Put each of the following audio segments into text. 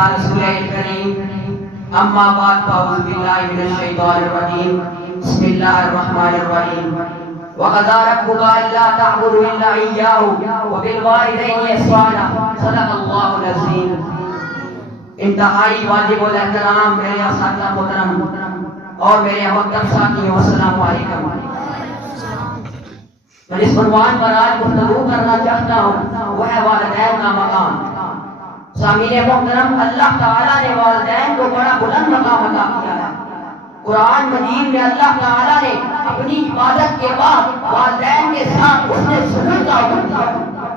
علی رسول کریم اما بعد فاعوذ باللہ من الشیطان الرجیم بسم اللہ الرحمن الرحیم وقضى ربك الا تعبدوا الا اياه وبالوالدين احسانا صدق اللہ العظیم. انتہائی واجب الاحترام میرے اساتذہ محترم اور میرے محترم ساتھیوں، السلام علیکم. میں اس عنوان پر آج گفتگو کرنا چاہتا ہوں، وہ ہے والدین کا مقام. سامعین محترم، اللہ تعالیٰ نے والدین کو بڑا بلند مقام عطا کیا ہے. قرآن مجید میں اللہ تعالیٰ نے اپنی عبادت کے بعد والدین کے ساتھ اس نے سلوک کا حکم دیا.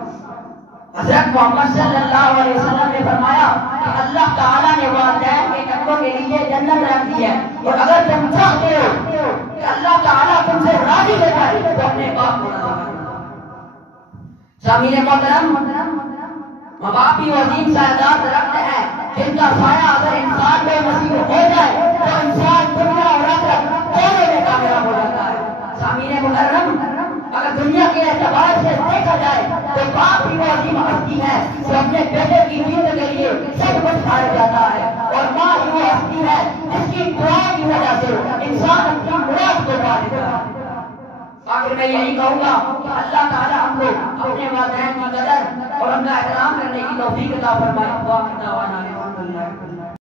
حضرت محمد صلی اللہ علیہ وسلم نے فرمایا کہ اللہ تعالیٰ نے والدین کے قدموں کے نیچے جنت رکھ دی ہے، اور اگر تم چاہتے ہو کہ اللہ تعالیٰ تم سے راضی ہو جائے تو اپنے باپ کو راضی کرو. سامعین محترم، ماں باپ بھی عظیم سایدار درخت ہیں جن کا سایہ اگر انسان کو نصیب ہو جائے تو انسان دنیا اور آخرت دونوں میں کامیاب ہو جاتا ہے. سامعین محترم، اگر دنیا کے اعتبار سے دیکھا جائے تو باپ بھی وہ عظیم ہستی ہے جو اپنے بیٹے کی جیت کے لیے سب کچھ چھاڑ جاتا ہے، اور ماں بھی وہ ہستی ہے جس کی دعا کی وجہ سے انسان اپنی مراد کو پا لیتا ہے. آخر میں یہی کہوں گا کہ اللہ تعالیٰ ہم کو اپنے والدین کی قدر اور ان کا احترام کرنے کی توفیق عطا فرمائے.